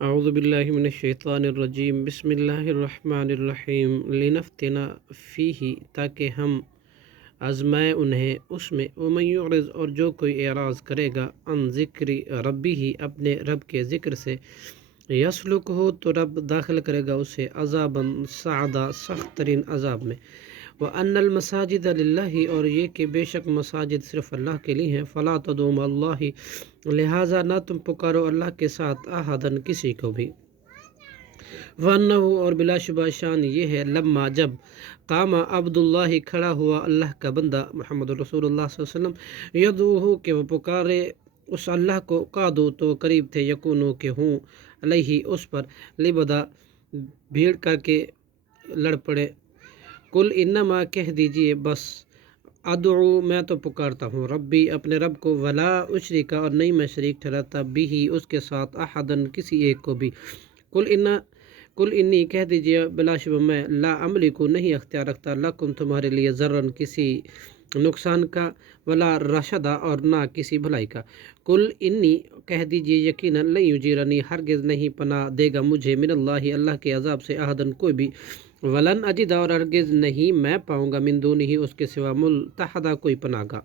اعوذ باللہ من الشیطان الرجیم بسم اللہ الرحمن الرحیم لنفتنا فیہ تاکہ ہم آزمائیں انہیں اس میں ومن یعرض اور جو کوئی اعراض کرے گا عن ذکر ربی ہی اپنے رب کے ذکر سے یسلک ہو تو رب داخل کرے گا اسے عذاباً صعدا سخت ترین عذاب میں وَأَنَّ الْمَسَاجِدَ لِلَّهِ اور یہ کہ بے شک مساجد صرف اللہ کے لیے ہیں فَلَا تَدْعُوا مَعَ اللَّهِ لہٰذا نہ تم پکارو اللہ کے ساتھ احداً کسی کو بھی وَأَنَّهُ اور بلا شبہ شان یہ ہے لما جب قام عبداللہ کھڑا ہوا اللہ کا بندہ محمد رسول اللہ صلی اللہ علیہ وسلم یدعوہ کہ وہ پکارے اس اللہ کو قادو تو قریب تھے یکونو کہ ہوں علیہ اس پر لبدا بھیڑ کر کے لڑ پڑے کل انما کہہ دیجئے بس ادعو میں تو پکارتا ہوں ربی اپنے رب کو ولا اشرک اور نہیں میں شریک ٹھہراتا بھی اس کے ساتھ احدن کسی ایک کو بھی کل انی کہہ دیجئے بلا شبہ میں لا عملی کو نہیں اختیار رکھتا لکم تمہارے لیے ذرن کسی نقصان کا ولا رشدہ اور نہ کسی بھلائی کا کل انی کہہ دیجئے یقینا لن یجیرنی ہرگز نہیں پناہ دے گا مجھے من اللہ کے عذاب سے احدن کوئی بھی ولن اجد اور ہرگز نہیں میں پاؤں گا من دونہ اس کے سوا ملتحدہ کوئی پناہ گا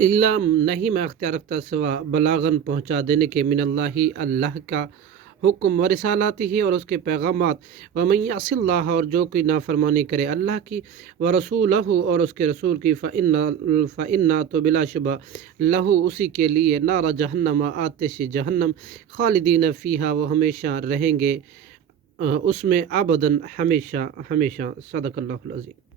اللہ نہیں میں اختیار رکھتا سوا بلاغن پہنچا دینے کے من اللہ کا حکم و رسالاتی ہی اور اس کے پیغامات ومن یعص اللہ اور جو کوئی نافرمانی کرے اللہ کی و رسولہ اور اس کے رسول کی فإنا تو بلا شبہ لہو اسی کے لیے نار جہنم آتش جہنم خالدین فیہا وہ ہمیشہ رہیں گے اس میں ابداً ہمیشہ ہمیشہ صدق اللہ العظیم.